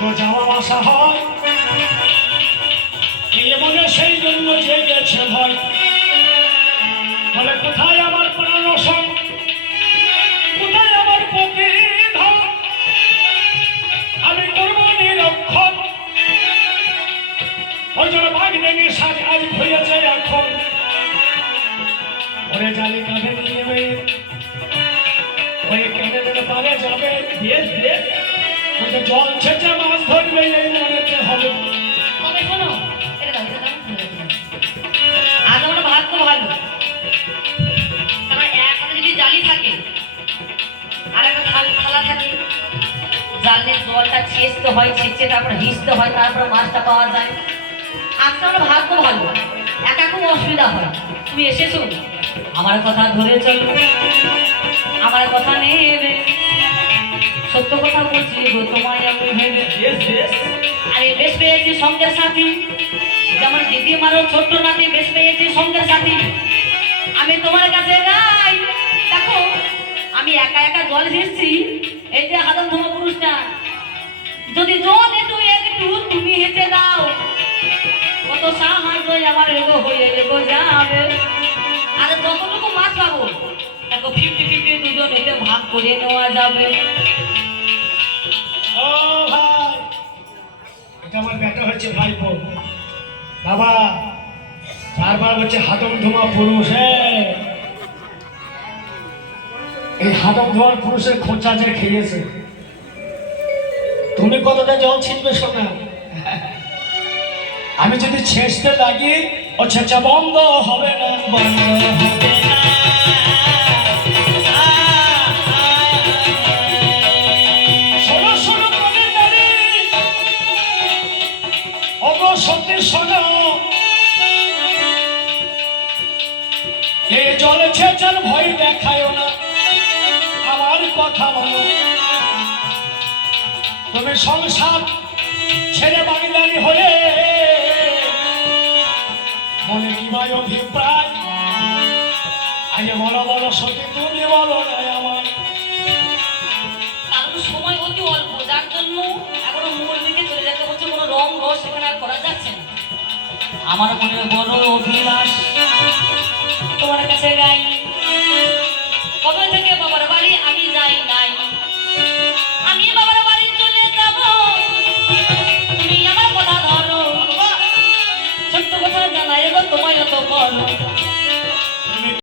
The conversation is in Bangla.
কত যাওয়া আসা হয়। মনে সেই জন্য জেগেছে ভয়। বলে, কোথায় আমার প্রাণ সব কোথায় আমার প্রতিধন? আমি করব নিরক্ষণ ওই জন্য বাঘ নেমে সাজ আজ হয়েছে এখন। ওরে জালি কাঁধে নিয়ে ওই দিলে পারে যাবে। ওই যে জল ছেঁচে ভালো। কারণ থাকে, আর একটা জলটা ছেঁচতে হয় ছেঁচে তারপর হিসতে হয়, তারপর মাছটা পাওয়া যায়। আজকে আমরা ভাগ্য ভালো। একা খুব অসুবিধা হয়। তুমি এসেছ? আমার কথা ধরে চলো। আমার কথা নেবে। সত্য কথা বলছি গো তোমায় আমি আরে বেশ পেয়েছি সঙ্গের সাথী। যেমন দিদি মারো ছোট্ট নাতি বেশ পেয়েছি সঙ্গের সাথী। আমি তোমার কাছে গাই দেখো আমি একা একা জল ঘেসছি এই যে হাদন ধোমা পুরুষটা যদি জল একটু একটু তুমি হেঁটে দাও কত সাহায্য আমার এগো হয়ে এগো যাবে। আর যতটুকু মাছ পাবো দেখো ফিফটি ভাগ করে নেওয়া যাবে। এই পুরুষের খেয়েছে। তুমি কতটা জল ছিটবে শোনা আমি যদি ছেঁচতে লাগি, ও ছেঁচা বন্ধ হবে না। সত্যি শোনো। এ জলে ভয় দেখায় না। আমার কথা বলো। তুমি সংসার ছেড়ে বাঙালি হয়ে মনে কি ভাই অভিপ্রায়। আজ বলো বলো, সত্যি তুমি বলো না। আমার মনে বড় অভিলাষ, তোমার কাছে গাই কবে থেকে বাবার বাড়ি আমি যাই নাই? আমি বাবার বাড়ি চলে যাব। তুমি আমার কথা ধরো। সত্য কথা জানাই গো, তোমায় অত বলো